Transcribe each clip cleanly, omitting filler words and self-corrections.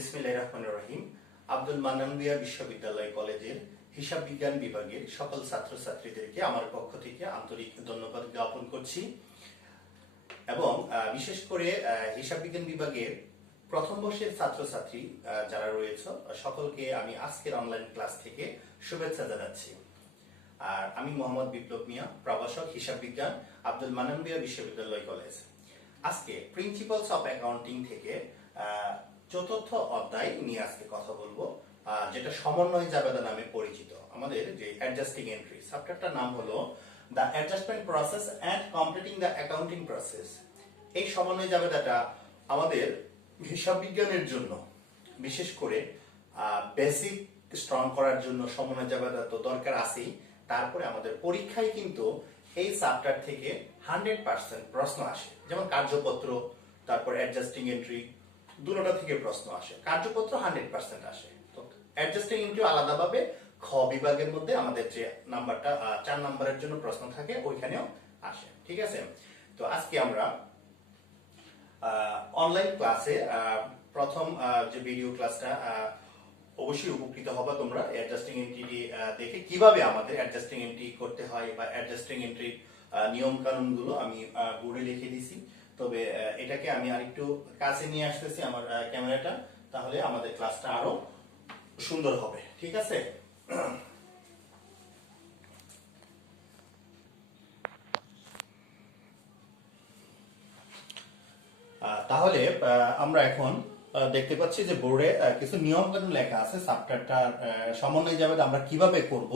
বিসমিল্লাহির রহমানির রহিম। আব্দুল মান্নান ভূঁইয়া বিশ্ববিদ্যালয় কলেজের হিসাব বিজ্ঞান বিভাগের সকল ছাত্রছাত্রীদেরকে আমার পক্ষ থেকে আন্তরিক ধন্যবাদ জ্ঞাপন করছি এবং বিশেষ করে হিসাব বিজ্ঞান বিভাগের প্রথম বর্ষের ছাত্রছাত্রী যারা রয়েছে সকলকে আমি আজকের অনলাইন ক্লাস থেকে শুভেচ্ছা জানাচ্ছি। আর আমি মোহাম্মদ বিপ্লব মিয়া, প্রভাষক হিসাব বিজ্ঞান, আব্দুল মান্নান ভূঁইয়া বিশ্ববিদ্যালয় কলেজ। আজকে প্রিন্সিপালস অফ অ্যাকাউন্টিং থেকে চতুর্থ অধ্যায় নিয়ে আজকে কথা বলবো, যেটা সমন্বয় জাবেদা নামে পরিচিত। আমাদের যে অ্যাডজাস্টিং এন্ট্রি চ্যাপ্টারটার নাম হলো the adjustment process and completing the accounting process. এই সমন্বয় জাবেদাটা আমাদের হিসাব বিজ্ঞানের জন্য বিশেষ করে বেসিক স্ট্রং করার জন্য সমন্বয় জাবেদা তো দরকার আছেই। তারপরে আমাদের পরীক্ষায় কিন্তু এই চ্যাপ্টার থেকে 100% প্রশ্ন আসে, যেমন কার্যপত্র, তারপর অ্যাডজাস্টিং এন্ট্রি, দুটোটা থেকে প্রশ্ন আসে। কার্যপত্র 100% আসে, তো অ্যাডজাস্টিং এন্ট্রি আলাদাভাবে খ বিভাগের মধ্যে আমাদের যে নাম্বারটা 4 নম্বরের জন্য প্রশ্ন থাকে ওইখানেও আসে। ঠিক আছে, তো আজকে আমরা অনলাইন ক্লাসে প্রথম যে ভিডিও ক্লাসটা অবশ্যই উপকৃত হবে তোমরা। অ্যাডজাস্টিং এন্ট্রি দেখে কিভাবে আমাদের অ্যাডজাস্টিং এন্ট্রি করতে হয় বা অ্যাডজাস্টিং এন্ট্রি নিয়ম কানুন গুলো আমি বোর্ডে লিখে দিছি। তবে এটাকে আমি আরেকটু কাছে নিয়ে আসতেছি আমার ক্যামেরাটা, তাহলে আমাদের ক্লাসটা আরো সুন্দর হবে। ঠিক আছে, তাহলে আমরা এখন দেখতে পাচ্ছি যে বোর্ডে কিছু নিয়ম কানুন লেখা আছে। চ্যাপ্টারটার সমন্বয় জাবেদা আমরা কিভাবে করব।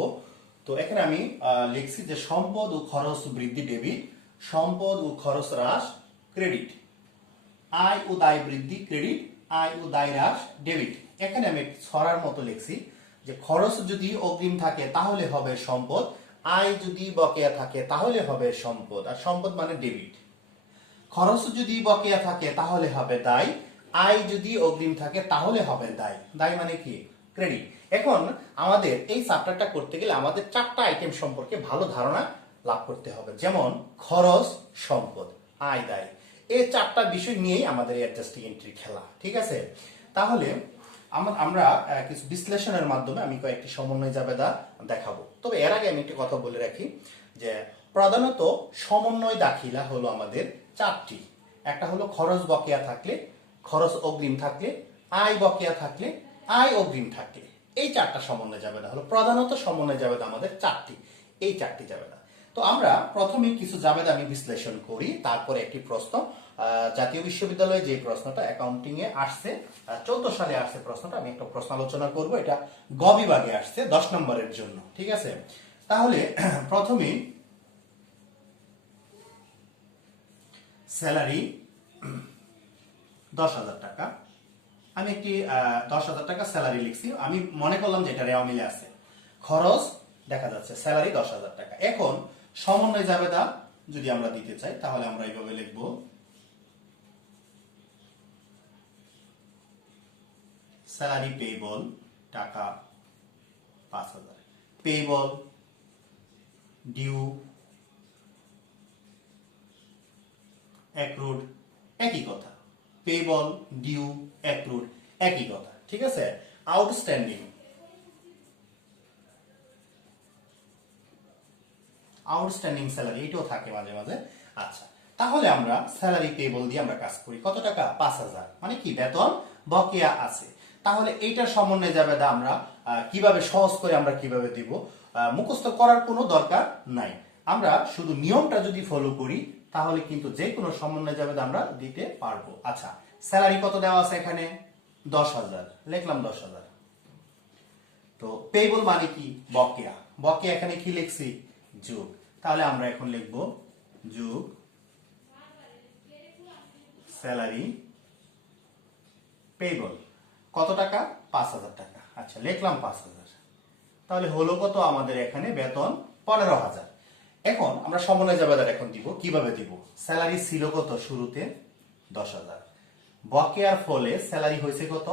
তো এখানে আমি লিখছি যে সম্পদ ও খরচ বৃদ্ধি ডেবিট, সম্পদ ও খরচ হ্রাস ক্রেডিট, আয় ও দায় বৃদ্ধি ক্রেডিট, আয় ও দায় হ্রাস ডেবিট। এখানে আমি ছড়ার মতো লিখছি যে খরচ যদি অগ্রিম থাকে তাহলে হবে সম্পদ, আয় যদি বকেয়া থাকে তাহলে হবে সম্পদ, আর সম্পদ মানে ডেবিট। খরচ যদি বকেয়া থাকে তাহলে হবে দায়, আয় যদি অগ্রিম থাকে তাহলে হবে দায়। দায় মানে কি? ক্রেডিট। এখন আমাদের এই চ্যাপ্টারটা করতে গেলে আমাদের 4টা আইটেম সম্পর্কে ভালো ধারণা লাভ করতে হবে, যেমন খরচ, সম্পদ, আয়, দায়। এই 4টা বিষয় নিয়েই আমাদের অ্যাডজাস্টিং এন্ট্রি খেলা। ঠিক আছে, তাহলে আমরা কিছু বিশ্লেষণের মাধ্যমে আমি কয়েকটি সমন্বয় জাবেদা দেখাবো। তবে এর আগে আমি একটা কথা বলে রাখি যে প্রধানত সমন্বয় দাখিলা হলো আমাদের 4টি। একটা হলো খরচ বকেয়া থাকলে, খরচ অগ্রিম থাকলে, আয় বকেয়া থাকলে, আয় অগ্রিম থাকলে। এই 4টা সমন্বয় জাবেদা হলো প্রধানত সমন্বয় জাবেদা আমাদের 4টি। এই 4টি জাবেদা। তো আমরা প্রথমে কিছু জাবেদা আমি বিশ্লেষণ করি, তারপরে একটি প্রশ্ন জাতীয় বিশ্ববিদ্যালয়ে যে প্রশ্নটা অ্যাকাউন্টিং এ আসছে 14 সালে আসছে প্রশ্নটা, আমি একটা প্রশ্ন আলোচনা করব। এটা গ বিভাগে আসছে 10 নম্বরের জন্য। ঠিক আছে, তাহলে প্রথমে স্যালারি 10,000 টাকা। আমি একটি 10,000 টাকা স্যালারি লিখছি, আমি মনে করলাম যে এটা রেওয়া মিলে আছে। খরচ দেখা যাচ্ছে স্যালারি 10,000 টাকা। এখন সমন্বয় জাবেদা যদি আমরা দিতে চাই তাহলে আমরা এইভাবে লিখব, স্যালারি পেয়েবল টাকা 5,000, পেয়েবল ডিউ অ্যাক্রুড একই কথা, পেয়েবল ডিউ অ্যাক্রুড একই কথা। ঠিক আছে, আউটস্ট্যান্ডিং, আউটস্ট্যান্ডিং স্যালারি এটাও থাকে মাঝে মাঝে। আচ্ছা, তাহলে আমরা স্যালারি পেয়েবল দিয়ে আমরা কাজ করি। কত টাকা? 5,000, মানে কি বেতন বকেয়া আছে। তাহলে এইটার সমন্বয় জাবেদা আমরা কিভাবে সহজ করে আমরা কিভাবে দিব, মুখস্থ করার কোনো দরকার নাই। আমরা শুধু নিয়মটা যদি ফলো করি তাহলে কিন্তু যে কোনো সমন্বয় জাবেদা আমরা দিতে পারবো। আচ্ছা, স্যালারি কত দেওয়া আছে এখানে? 10,000, লিখলাম 10,000। তো পেয়েবল মানে কি? বকেয়া। বকেয়া এখানে কি লিখছি? যোগ। তাহলে আমরা এখন লিখব যোগ স্যালারি পেয়েবল কত টাকা? 5,000 টাকা। আচ্ছা, লিখলাম 5,000। তাহলে হলো কত আমাদের এখানে? বেতন 15,000। এখন আমরা সমন্বয় জাবেদা এখন দিব। কিভাবে দিব? স্যালারি ছিল কত শুরুতে? 10,000। বকেয়ার ফলে স্যালারি হয়েছে কত?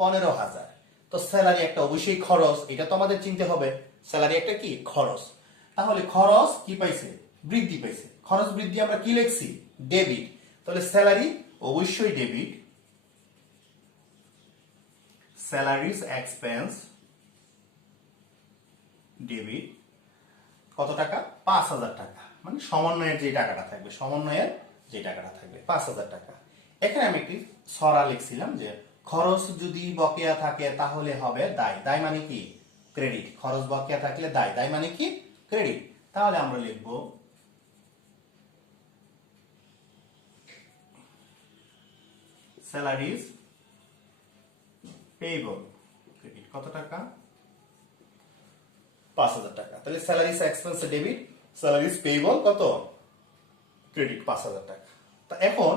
15,000। তো স্যালারি একটা অবশ্যই খরচ, এটা তো আমাদের চিনতে হবে। স্যালারি একটা কি? খরচ। তাহলে খরচ কি পাইছে? বৃদ্ধি পাইছে। খরচ বৃদ্ধি আমরা কি লিখছি? ডেবিট। তাহলে স্যালারি অবশ্যই ডেবিট, স্যালারিজ এক্সপেন্স ডেবিট কত টাকা? 5,000 টাকা। মানে সমন্বয়ের যে টাকাটা থাকবে, সমন্বয়ের যে টাকাটা থাকবে 5,000 টাকা। এখানে আমি একটি ছড়া লিখছিলাম যে খরচ যদি বকেয়া থাকে তাহলে হবে দায়। দায় মানে কি? ক্রেডিট। খরচ বকেয়া থাকলে দায়। দায় মানে কি? ক্রেডিট। তাহলে আমরা লিখব স্যালারিজ পেয়েবল ক্রেডিট কত টাকা? 5,000 টাকা। তাহলে salaries expense debit, salaries payable কত? ক্রেডিট 5,000 টাকা। তা এখন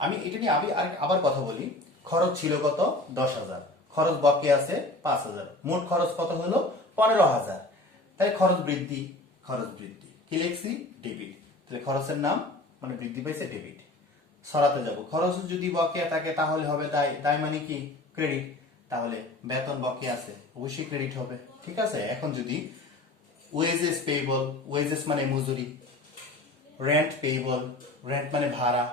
আমি এটা নিয়ে আবার কথা বলি। খরচ ছিল কত? 10,000। খরচ বাকি আছে 5,000। মোট খরচ কত হলো? 15,000। তাহলে খরচ বৃদ্ধি, খরচ বৃদ্ধি কি লিখছি? ডেবিট। তাহলে খরচের নাম মানে বৃদ্ধি পাইছে ডেবিট। সরাতে যাব, খরচ যদি বকেয়া থাকে তাহলে হবে দায়। দায় মানে কি? ক্রেডিট। তাহলে বেতন বকেয়া আছে, অবশ্যই ক্রেডিট হবে। ঠিক আছে। এখন যদি ওয়েজেস পেয়েবল, ওয়েজেস মানে মজুরি, রেন্ট পেয়েবল, রেন্ট মানে ভাড়া,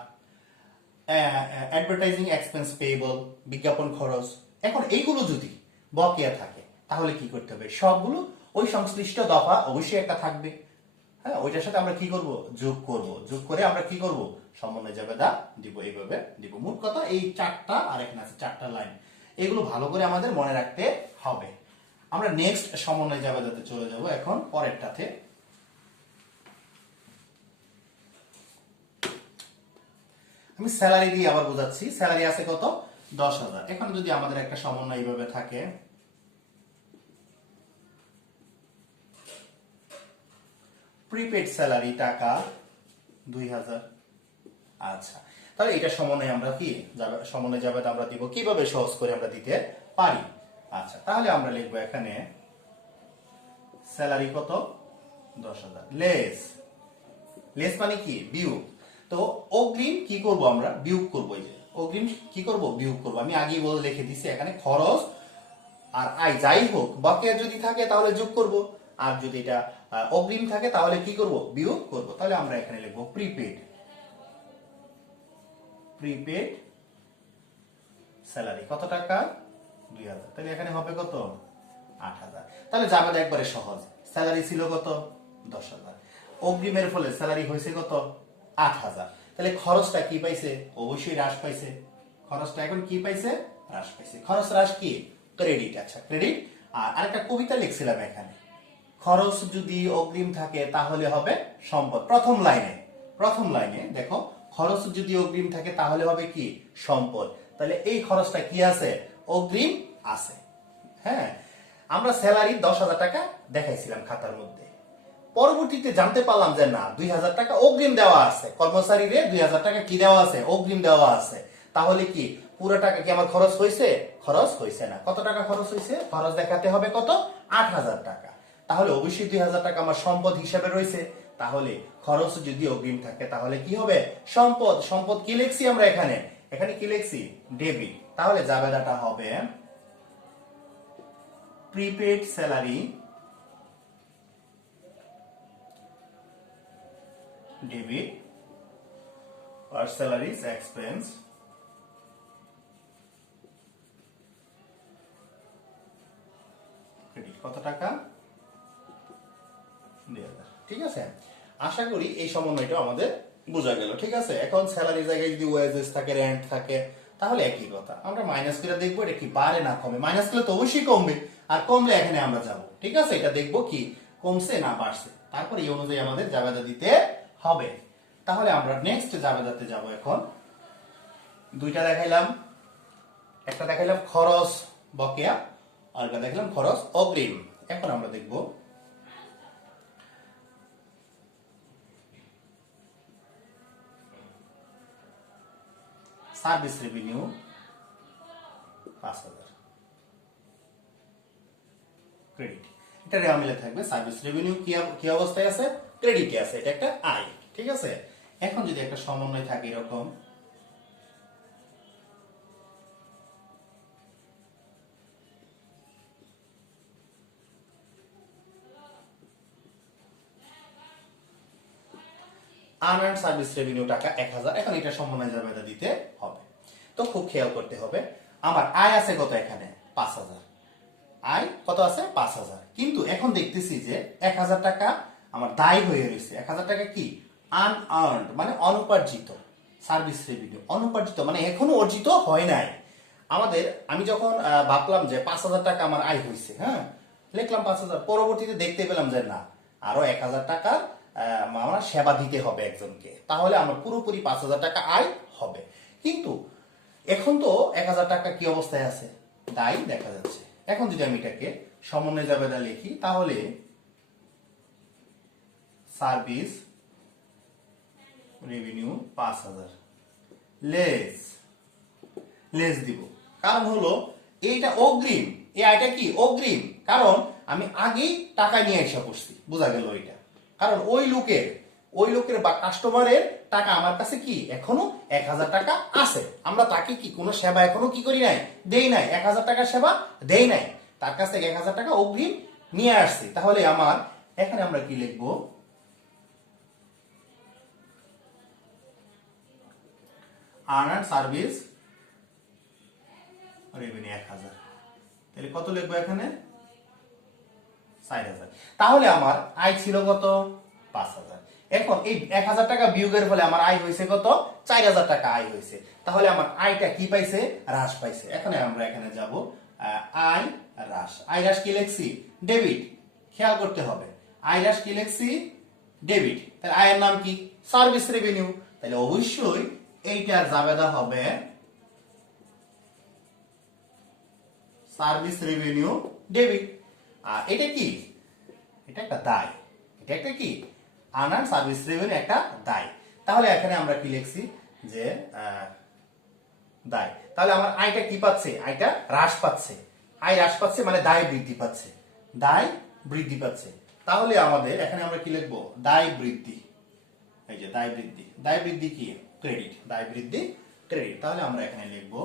অ্যাডভার্টাইজিং এক্সপেন্স পেয়েবল, বিজ্ঞাপন খরচ। এখন এইগুলো যদি বকেয়া থাকে তাহলে কি করতে হবে? সবগুলো ওই সংশ্লিষ্ট দফা অবশ্যই একটা থাকবে। হ্যাঁ, ওইটার সাথে আমরা কি করব? যোগ করব। যোগ করে আমরা কি করব? সমন্বয় জাবেদা দিব। এইভাবে দিব। মোট কথা এই চারটা, আর এখানে আছে চারটা লাইন। এগুলো ভালো করে আমাদের মনে রাখতে হবে। আমরা নেক্সট সমন্বয় জাবেদাতে চলে যাব এখন পরেরটাতে। আমি স্যালারি দিয়ে আবার বোঝাচ্ছি। স্যালারি আছে কত? 10,000। এখন যদি আমাদের একটা সমন্বয় এইভাবে থাকে, প্রিপেড স্যালারি টাকা 2,000। আচ্ছা, তাহলে এটা সমন্বয় আমরা কি সমন্বয় যাবে আমরা দিব কিভাবে? সহজ করে আমরা দিতে পারি। আচ্ছা, তাহলে আমরা লিখবো এখানে স্যালারি কত? 10,000 লেস। লেস মানে কি? বিয়োগ। তো অগ্রিম কি করব? আমরা বিয়োগ করব। এই যে অগ্রিম কি করব? বিয়োগ করব। আমি আগেই বলে লিখে দিছি এখানে খরচ আর আয় যাই হোক বকেয়া যদি থাকে তাহলে যোগ করব, আর যদি এটা অগ্রিম থাকে তাহলে কি করব? বিয়োগ করব। তাহলে আমরা এখানে লিখব প্রিপেড, প্রিপেড স্যালারি কত টাকা? 2,000। তাহলে এখানে হবে কত? 8,000। তাহলে যাবে একবারে সহজ। স্যালারি ছিল কত? 10,000। অগ্রিমের ফলে স্যালারি হয়েছে কত? 8,000। তাহলে খরচটা কি পাইছে? অবশ্যই হ্রাস পাইছে। খরচটা এখন কি পাইছে? হ্রাস পাইছে। খরচ হ্রাস কি? ক্রেডিট। আচ্ছা, ক্রেডিট। আর আরেকটা কবিতা লিখছিলাম এখানে, খরচ যদি অগ্রিম থাকে তাহলে হবে সম্পদ। প্রথম লাইনে, প্রথম লাইনে দেখো, খরচ যদি অগ্রিম থাকে তাহলে হবে কি? সম্পদ। তাহলে এই খরচটা কি আছে? অগ্রিম আছে। হ্যাঁ, আমরা স্যালারি 10,000 টাকা দেখাইছিলাম খাতার মধ্যে। পরবর্তীতে জানতে পারলাম যে না, 2,000 টাকা অগ্রিম দেওয়া আছে। কর্মচারীরে 2,000 টাকা কি দেওয়া আছে? অগ্রিম দেওয়া আছে। তাহলে কি পুরো টাকা কি আমার খরচ হয়েছে? খরচ হয়েছে না। কত টাকা খরচ হয়েছে? খরচ দেখাতে হবে কত? 8,000 টাকা। তাহলে অবশ্যই 2,000 টাকা আমার সম্পদ হিসেবে রয়েছে। তাহলে খরচ যদি অগ্রিম থাকে তাহলে কি হবে? সম্পদ। সম্পদ কি লিখছি আমরা এখানে? এখানে কি লিখছি? ডেবিট। তাহলে জাবেদাটা হবে প্রিপেড স্যালারি ডেবিট আর স্যালারিজ এক্সপেন্স ক্রেডিট কত টাকা? 2,000। ঠিক আছে, আশা করি এই সমন্বয়টা আমাদের বোঝা গেল। ঠিক আছে, এখন স্যালারি জায়গায় যদি ওয়েজেস থাকে, রেন্ট থাকে, তাহলে একই কথা। আমরা মাইনাস করে দেখবো এটা কি বাড়ে না কমে। মাইনাস করলে তো অবশ্যই কমবে, আর কমলে এখানে আমরা যাব। ঠিক আছে, এটা দেখবো কি কমছে না বাড়ছে, তারপর এই অনুযায়ী আমাদের জাবেদা দিতে হবে। তাহলে আমরা নেক্সট জাবেদাতে যাব। এখন দুইটা দেখাইলাম, একটা দেখাইলাম খরচ বকেয়া, আর একটা দেখাইলাম খরচ অগ্রিম। এখন আমরা দেখব সার্ভিস রেভিনিউ 5,000 ক্রেডিট। এটা রেওয়া মিলে থাকবে। সার্ভিস রেভিনিউ কি অবস্থায় আছে? ক্রেডিটে আছে। এটা একটা আয়। ঠিক আছে, এখন যদি একটা সমন্বয় থাকে এরকম, আনআর্ন সার্ভিস রেভিনিউ টাকা 1,000। এখন এটা সমন্বয় জাবেদা দিতে হবে। তো খুব খেয়াল করতে হবে, আমার আয় আছে কত? এখানে 5,000, আয় কত আছে 5,000। কিন্তু এখন দেখতেছি যে 1,000 টাকা আমার দায় হয়ে রয়েছে। 1,000 টাকা কি আনআর্নড, মানে অনুপার্জিত সার্ভিস রেভিনিউ, অনুপার্জিত মানে এখনো অর্জিত হয় নাই আমাদের। আমি যখন ভাবলাম যে 5,000 টাকা আমার আয় হয়েছে, হ্যাঁ লিখলাম 5,000, পরবর্তীতে দেখতে পেলাম যে না, আরো 1,000 টাকা আমরা সেবা দিতে হবে একজনকে, তাহলে আমার পুরোপুরি 5,000 টাকা আয় হবে। কিন্তু এখন তো 1,000 টাকা কি অবস্থায় আছে, দায় দেখা যাচ্ছে। এখন যদি আমি এটাকে সমন্বয় জাবেদা লিখি, তাহলে সার্ভিস রেভিনিউ 5,000 লেস লেস দিব, কারণ হলো এইটা অগ্রিম, এই আয়টা কি অগ্রিম, কারণ আমি আগেই টাকা নিয়ে এসে পড়ছি, বোঝা গেল এটা। কারণ ওই লোকের বা কাস্টমারের টাকা আমার কাছে কি এখনো 1,000 টাকা আছে, আমরা তাকে কি কোনো সেবা এখনো কি করি নাই, দেই নাই, 1,000 টাকার সেবা দেই নাই, তার কাছ থেকে 1,000 টাকা অগ্রিম নিয়ে আসছি। তাহলে আমার এখানে আমরা কি লিখবো, আর্নার্ড সার্ভিস রেভিনিউ 1,000, তাহলে কত লিখবো এখানে 4,000। তাহলে আমার আয় ছিল কত 5,000। এখন এই 1,000 টাকা বিয়োগের ফলে আমার আয় হয়েছে কত 4,000 টাকা আয় হয়েছে। তাহলে আমার আয়টা কি পাইছে, হ্রাস পাইছে। এখন আমরা এখানে যাব আয় হ্রাস, আয় হ্রাস কি লিখছি ডেবিট, খেয়াল করতে হবে আয় হ্রাস কি লিখছি ডেবিট, তাহলে আয়ের নাম কি সার্ভিস রেভিনিউ, তাহলে অবশ্যই এইটার জাবেদা হবে সার্ভিস রেভিনিউ ডেবিট। আর এটা কি, এটা একটা দায়, এটা একটা কি আনআর্নড সার্ভিস রেভিনিউ একটা দায়। তাহলে এখানে আমরা কি লিখছি যে দায়, তাহলে আমার আয়টা কি পাচ্ছে, আয়টা হ্রাস পাচ্ছে, আয় হ্রাস পাচ্ছে মানে দায় বৃদ্ধি পাচ্ছে, দায় বৃদ্ধি পাচ্ছে। তাহলে আমাদের এখানে আমরা কি লিখবো দায় বৃদ্ধি, এই যে দায় বৃদ্ধি, দায় বৃদ্ধি কি ক্রেডিট, দায় বৃদ্ধি ক্রেডিট। তাহলে আমরা এখানে লিখবো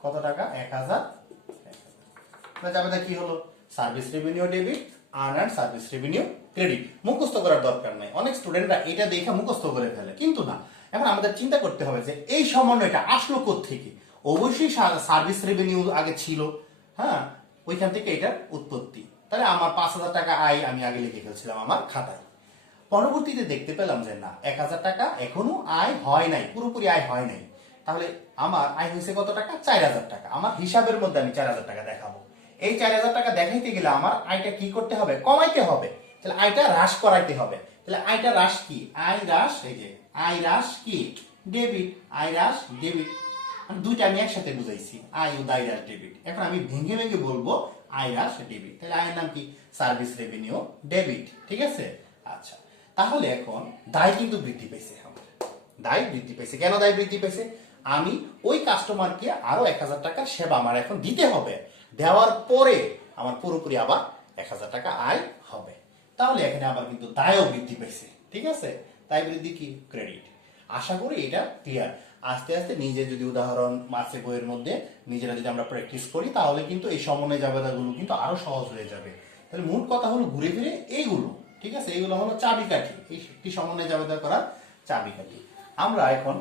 কত টাকা 1,000, জাবেদা কি হলো service revenue debit, unearned service revenue credit. মুখস্থ করার দরকার নাই, অনেক স্টুডেন্টরা এটা দেখে মুখস্থ করে ফেলে, কিন্তু না। এখন আমাদের চিন্তা করতে হবে যে এই সমন্বয়টা আসলো কোত্থেকে। অবশ্যই সার্ভিস রেভিনিউ আগে ছিল, হ্যাঁ ওইখান থেকে এটার উৎপত্তি। তাহলে আমার 5,000 টাকা আয় আমি আগে লিখে ফেলছিলাম আমার খাতায়, পরবর্তীতে দেখতে পেলাম যে না 1,000 টাকা এখনো আয় হয় নাই, পুরোপুরি আয় হয় নাই। তাহলে আমার আয় হয়েছে কত টাকা 4,000 টাকা, আমার হিসাবের মধ্যে আমি 4,000 টাকা দেখাবো। এই 4,000 টাকা দেখাইতে গেলে আমার আয়টা কি করতে হবে, কমাইতে হবে, তাহলে আয়টা হ্রাস করাইতে হবে। তাহলে আয়টা হ্রাস কি আয় হ্রাস, এই যে আয় হ্রাস কি ডেবিট, আয় হ্রাস ডেবিট, দুইটা আমি একসাথে বুঝাইছি আয় ও দায় হ্রাস ডেবিট। এখন আমি ভেঙে ভেঙে বলবো আয় হ্রাস ডেবিট, তাহলে আয়ের নাম কি সার্ভিস রেভিনিউ ডেবিট, ঠিক আছে। আচ্ছা, তাহলে এখন দায় কিন্তু বৃদ্ধি পেয়েছে, আমার দায় বৃদ্ধি পেয়েছে। কেন দায় বৃদ্ধি পেয়েছে, আমি ওই কাস্টমারকে আরো 1,000 টাকার সেবা আমার এখন দিতে হবে, দেওয়ার পরে আমার পুরোপুরি আবার 1,000 টাকা আয় হবে। তাহলে এখানে আবার কিন্তু দায়ও বৃদ্ধি পেয়েছে, ঠিক আছে। দায় বৃদ্ধি কি ক্রেডিট। আশা করি এটা ক্লিয়ার। আস্তে আস্তে নিজে যদি উদাহরণ আছে বইয়ের মধ্যে নিজেরা যদি আমরা প্র্যাকটিস করি, তাহলে কিন্তু এই সমন্বয় জাবেদাগুলো কিন্তু আরো সহজ হয়ে যাবে। তাহলে মূল কথা হলো ঘুরে ফিরে এইগুলো, ঠিক আছে, এইগুলো হলো চাবিকাঠি, এই একটি সমন্বয় জাবেদা করার চাবিকাঠি। আমরা এখন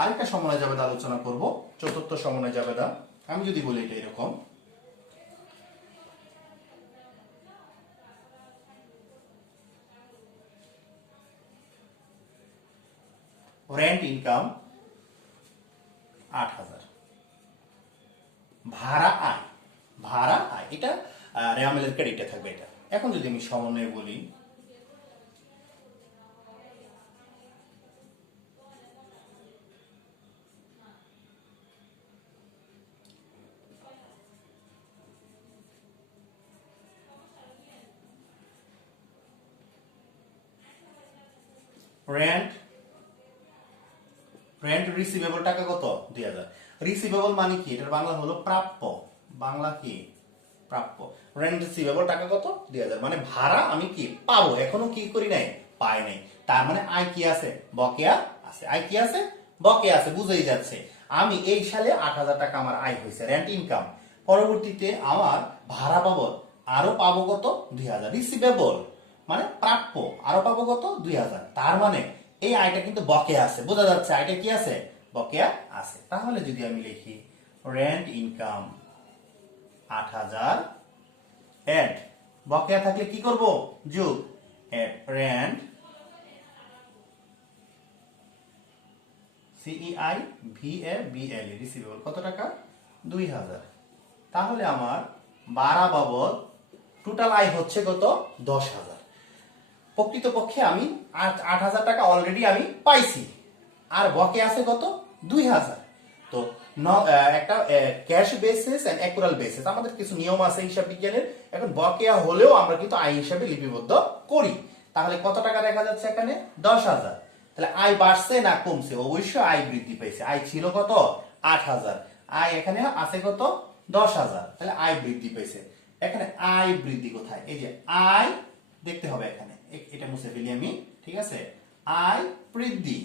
আরেকটা সমন্বয় জাবেদা আলোচনা করব, চতুর্থ সমন্বয় জাবেদা। আমি যদি বলি এটা এরকম, রেন্ট ইনকাম 8,000, ভাড়া আয়, ভাড়া আয় এটা রেয়ামেলের ক্রেডিটে থাকবে এটা। এখন যদি আমি সমন্বয়ে বলি রেন্ট, রেন্ট রিসিভেবল টাকা কত 2,000। রিসিভেবল মানে কি, এটার বাংলা হলো প্রাপ্য, বাংলা কি প্রাপ্য। রেন্ট রিসিভেবল টাকা কত 2,000, মানে ভাড়া আমি কি পাবো, এখনো কি করি নাই পাই নাই। তার মানে আয় কি আছে বকেয়া আছে, আয় কি আছে বকেয়া আছে, বুঝেই যাচ্ছে। আমি এই সালে 8,000 টাকা আমার আয় হয়েছে রেন্ট ইনকাম, পরবর্তীতে আমার ভাড়া বাবদ আরো পাবো কত 2,000 রিসিভেবল, মানে প্রাপ্য, আরো পাবো কত 2000। তার মানে এই আয়টা কিন্তু বকেয়া আছে, বোঝা যাচ্ছে আয়টা কি আছে, বকেয়া আছে। তাহলে যদি আমি লিখি রেন্ট ইনকাম 8000 এড, বকেয়া থাকলে কি করব, যোগ, এড রেন্ট সিইআই ভিএ বিএল রিসিভেবল কত টাকা 2000। তাহলে আমার ভাড়া বাবদ টোটাল আয় হচ্ছে কত 10,000। প্রকৃতপক্ষে আমি 8,000 টাকা অলরেডি আমি পাইছি, আর বকে আছে কত 2000। তো একটা ক্যাশ বেসিস এন্ড অ্যাকুরাল বেসিস আমাদের কিছু নিয়ম আছে হিসাব বিজ্ঞানের। এখন বকেয়া হলেও আমরা কিন্তু আয় হিসাবে লিপিবদ্ধ করি। তাহলে কত টাকা দেখা যাচ্ছে এখানে 10,000। তাহলে আয় বাড়ছে না কমছে, অবশ্যই আয় বৃদ্ধি পাইছে। আয় ছিল কত 8,000, আয় এখানে আছে কত 10,000, তাহলে আয় বৃদ্ধি পাইছে। এখানে আয় বৃদ্ধি কোথায়, এই যে আয় দেখতে হবে এখানে, এটা মুছে ফেলি আমি, ঠিক আছে। আয় বৃদ্ধি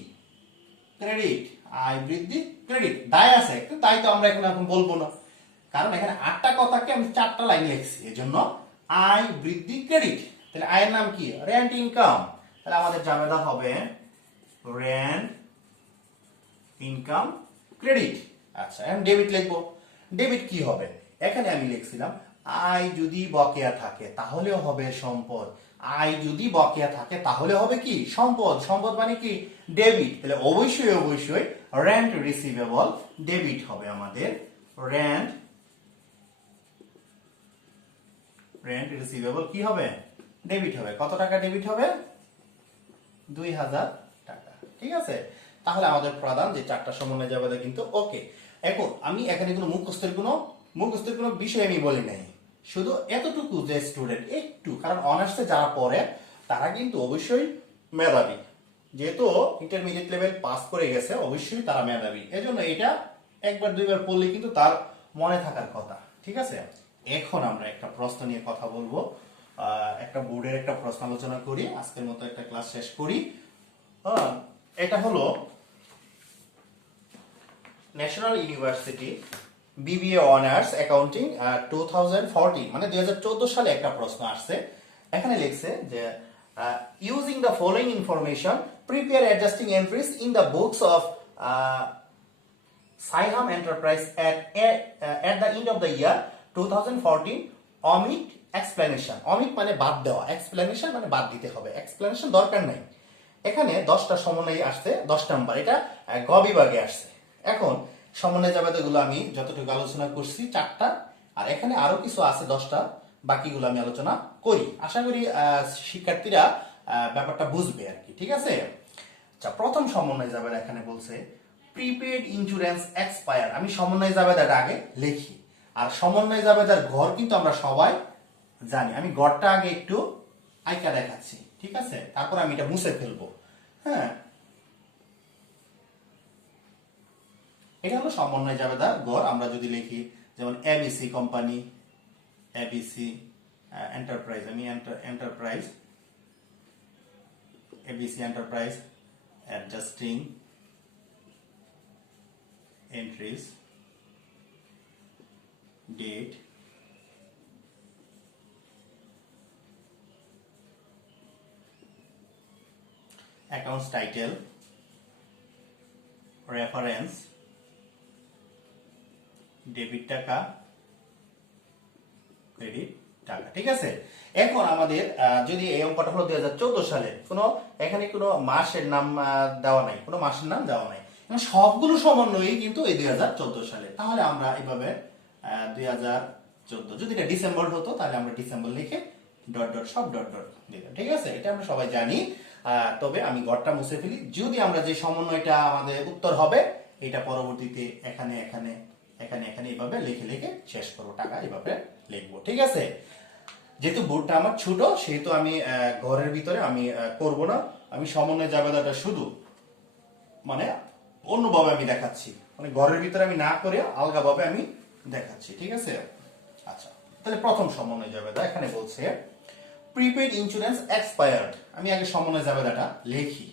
ক্রেডিট, আয় বৃদ্ধি ক্রেডিট, দায় আছে একটু, দায় তো আমরা এখন বলবো না, কারণ এখানে 8টা কথাকে আমি 4টা লাইন লিখছি, এজন্য আয় বৃদ্ধি ক্রেডিট। তাহলে আয়ের নাম কি রেন্ট ইনকাম, তাহলে আমাদের জাবেদা হবে রেন্ট ইনকাম ক্রেডিট। আচ্ছা এখন ডেবিট লিখবো। ডেবিট কি হবে, এখানে আমি লিখছিলাম আয় যদি বকেয়া থাকে তাহলেও হবে সম্পদ, আয় যদি বকেয়া থাকে তাহলে হবে কি সম্পদ, সম্পদ মানে কি ডেবিট। তাহলে অবশ্যই অবশ্যই রেন্ট রিসিভেবল ডেবিট হবে আমাদের, রেন্ট রিসিভেবল কি হবে ডেবিট হবে। কত টাকা ডেবিট হবে 2000 টাকা, ঠিক আছে। তাহলে আমাদের প্রধান যে 4টা সমন্বয় যাবে কিন্তু ওকে। এখন আমি এখানে কোনো মুখস্থের কোনো বিষয় আমি বলি নাই, শুধু এতটুকু যে স্টুডেন্ট একটু, কারণ অনার্সে যারা পড়ে তারা কিন্তু অবশ্যই মেধাবী, যেহেতু ইন্টারমিডিয়েট লেভেল পাস করে গেছে অবশ্যই তারা মেধাবী, এজন্য এটা একবার দুইবার পড়লে কিন্তু তার মনে থাকার কথা, ঠিক আছে। এখন আমরা একটা প্রশ্ন নিয়ে কথা বলবো, একটা বোর্ডের একটা প্রশ্ন আলোচনা করি, আজকের মতো একটা ক্লাস শেষ করি। এটা হলো national university BBA honours accounting 2014 মানে 2014 সালে একটা প্রশ্ন আসছে। এখানে লিখছে যে using the following information prepare adjusting entries in the books of Saiham enterprise at the end of the year 2014 omit explanation, omit মানে বাদ দেওয়া, explanation মানে বাদ দিতে হবে, explanation দরকার নাই। এখানে 10টা সমন্বয় আসছে, 10 নাম্বার, এটা গ বিভাগে আসছে। এখন সমন্বয় জাবেদাগুলো আমি যতটুকু আলোচনা করছি 4টা, আর এখানে আরো কিছু আছে 10টা, বাকিগুলো আমি আলোচনা করি। আশা করি শিক্ষার্থীরা ব্যাপারটা বুঝবে আর কি, ঠিক আছে। আচ্ছা প্রথম সমন্বয় জাবেদা এখানে বলছে প্রিপেড ইন্স্যুরেন্স এক্সপায়ার। আমি সমন্বয় জাবেদার আগে লিখি, আর সমন্বয় জাবেদার ঘর কিন্তু আমরা সবাই জানি। আমি ঘরটা আগে একটু আইকা দেখাচ্ছি, ঠিক আছে, তারপর আমি এটা মুছে ফেলবো। হ্যাঁ এটা হলো সমন্বয় জাবেদার ঘর। আমরা যদি লিখি যেমন এবিসি কোম্পানি, এবিসি এন্টারপ্রাইজ, আমি enterprise, ABC enterprise adjusting entries date accounts title reference debit টাকা ক্রেডিট টাকা, ঠিক আছে। এখন আমাদের যদি এই অঙ্কটা হলো 2014 সালে, এখানে কোনো মাসের নাম দেওয়া নাই, কোনো মাসের নাম দেওয়া নাই, সবগুলো সমন্বয়ই কিন্তু এই 2014 সালে। তাহলে আমরা এইভাবে 2014, যদি এটা ডিসেম্বর হতো তাহলে আমরা ডিসেম্বর লিখে ডট ডট সব ডট ডট দিতাম, ঠিক আছে। এটা আমরা সবাই জানি। তবে আমি ঘরটা মুছে ফেলি, যদি আমরা যে সমন্বয়টা আমাদের উত্তর হবে এটা পরবর্তীতে এখানে এখানে এখানে এখানে এইভাবে লিখে লিখে শেষ করবো, টাকা এইভাবে লিখবো, ঠিক আছে। যেহেতু বোর্ডটা আমার ছোট সেহেতু আমি ঘরের ভিতরে আমি করব না, আমি সমন্বয় জাবেদাটা শুধু মানে অন্যভাবে আমি দেখাচ্ছি, মানে ঘরের ভিতরে আমি না করে আলগাভাবে আমি দেখাচ্ছি, ঠিক আছে। আচ্ছা তাহলে প্রথম সমন্বয় জাবেদা এখানে বলছে প্রিপেড ইন্স্যুরেন্স এক্সপায়ার্ড। আমি আগে সমন্বয় জাবেদাটা লিখি,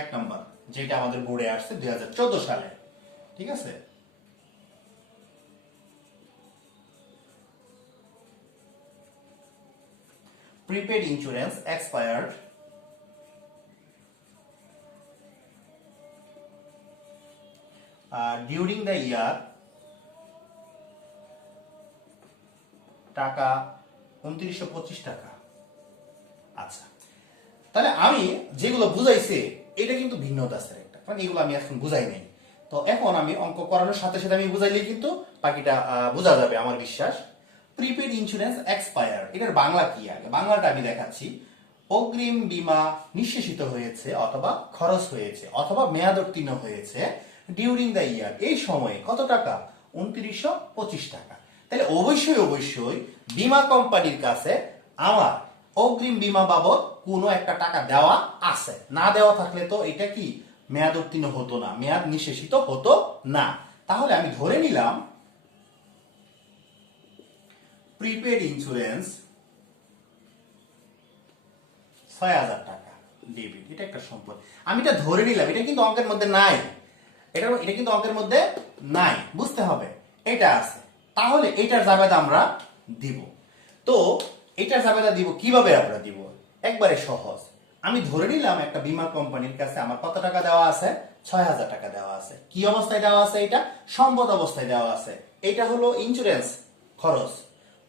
1 নাম্বার যেটা আমাদের বোর্ডে আসছে 2014 সালে, ঠিক আছে। Prepaid insurance expired during the year টাকা 2925 টাকা। আচ্ছা, তাহলে আমি যেগুলো বুঝাইছি এটা কিন্তু ভিন্নতা আছে একটা, কারণ এগুলো আমি এখন বুঝাই নাই। তো এখন আমি অঙ্ক করানোর সাথে সাথে আমি বুঝাইলে কিন্তু বাকিটা বোঝা যাবে আমার বিশ্বাস। প্রিপেড ইন্স্যুরেন্স এক্সপায়ার, এটার বাংলা কি? আগে বাংলাটা আমি দেখাচ্ছি। অগ্রিম বীমা নিঃশেষিত হয়েছে অথবা খরচ হয়েছে অথবা মেয়াদোত্তীর্ণ হয়েছে ডিউরিং দ্য ইয়ার, এই সময়ে কত টাকা? 2925 টাকা। তাহলে অবশ্যই অবশ্যই বীমা কোম্পানির কাছে আমার অগ্রিম বীমা বাবদ কোনো একটা টাকা দেওয়া আছে। না দেওয়া থাকলে তো এটা কি মেয়াদ উত্তীর্ণ হতো না, মেয়াদ নিঃশেষিত হতো না। তাহলে আমি ধরে নিলাম প্রিপেড ইন্স্যুরেন্স 6000 টাকা ডেবিট, এটা একটা সম্পদ। আমি এটা ধরে নিলাম, এটা কিন্তু অঙ্কের মধ্যে নাই, এটা কিন্তু অঙ্কের মধ্যে নাই, বুঝতে হবে এটা আছে। তাহলে এটার জাবেদা আমরা দিব। তো এটার জাবেদা দিব কিভাবে? আমরা দিব একবারে সহজ। আমি ধরে নিলাম একটা বীমা কোম্পানির কাছে আমার কত টাকা দেওয়া আছে? 6000 টাকা দেওয়া আছে। কি অবস্থায় দেওয়া আছে? এটা সম্পদ অবস্থায় দেওয়া আছে। এটা হলো ইন্স্যুরেন্স খরচ,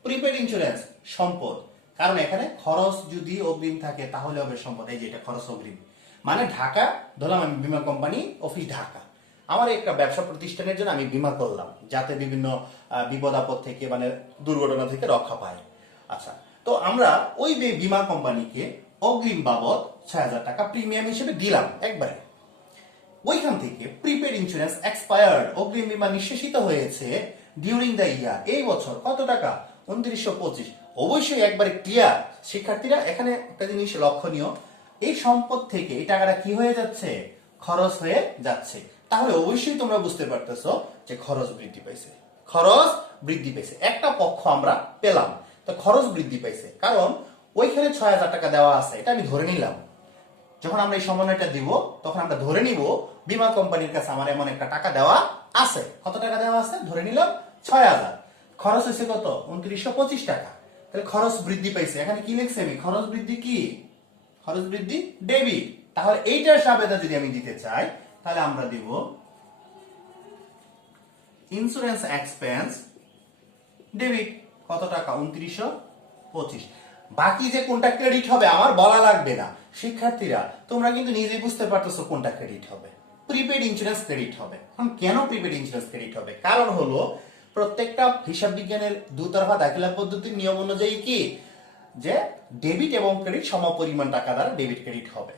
প্রিপেড ইন্স্যুরেন্স সম্পদ। কারণ এখানে খরচ যদি অগ্রিম থাকে তাহলে হবে সম্পদ। এই যে এটা খরচ অগ্রিম, মানে ঢাকা ধরলাম আমি বীমা কোম্পানি অফিস ঢাকা, আমার একটা ব্যবসা প্রতিষ্ঠানের জন্য আমি বীমা করলাম যাতে বিভিন্ন বিপদ আপদ থেকে মানে দুর্ঘটনা থেকে রক্ষা পায়। আচ্ছা, তো আমরা ওই বীমা কোম্পানিকে অগ্রিম বাবদ 6000 টাকা প্রিমিয়াম হিসেবে দিলাম একবারে। ওইখান থেকে প্রিপেড ইন্স্যুরেন্স এক্সপায়ার্ড, অগ্রিম বীমা নিঃশেষিত হয়েছে ডিউরিং দ্য ইয়ার, এই বছর কত টাকা? 2925। অবশ্যই একবারে ক্লিয়ার শিক্ষার্থীরা, এখানে একটা জিনিস লক্ষণীয়, এই সম্পদ থেকে এই টাকাটা কি হয়ে যাচ্ছে? খরচ হয়ে যাচ্ছে। তাহলে অবশ্যই তোমরা বুঝতে পারতেছো যে খরচ বৃদ্ধি পাইছে, খরচ বৃদ্ধি পাইছে। একটা পক্ষ আমরা পেলাম, তো খরচ বৃদ্ধি পাইছে কারণ ওইখানে 6000 টাকা দেওয়া আছে, এটা আমি ধরে নিলাম। যখন আমরা এই সমন্বয়টা দিব তখন আমরা ধরে নিব বীমা কোম্পানির কাছে আমার এমন একটা টাকা দেওয়া আছে। কত টাকা দেওয়া আছে? ধরে নিলাম 6000। খরচ হয়েছে কত? 2925 টাকা। তাহলে খরচ বৃদ্ধি পাইছে। এখানে কি লিখছি আমি? খরচ বৃদ্ধি কি? খরচ বৃদ্ধি ডেবিট। তাহলে এইটার সাবেদা যদি আমি দিতে চাই তাহলে আমরা দিব ইন্স্যুরেন্স এক্সপেন্স ডেবিট। কত টাকা? 2925। বাকি যে কোনটা ক্রেডিট হবে আমার বলা লাগবে না শিক্ষার্থীরা, তোমরা কিন্তু নিজেই বুঝতে পারতেছো কোনটা ক্রেডিট হবে। প্রিপেড ইন্স্যুরেন্স ক্রেডিট হবে। এখন কেন প্রিপেড ইন্স্যুরেন্স ক্রেডিট হবে? কারণ হলো প্রত্যেকটা হিসাব বিজ্ঞানের দুতরফা দাখিলা পদ্ধতির নিয়ম অনুযায়ী কি যে ডেবিট এবং ক্রেডিট সমপরিমাণ টাকা দ্বারা ডেবিট ক্রেডিট হবে।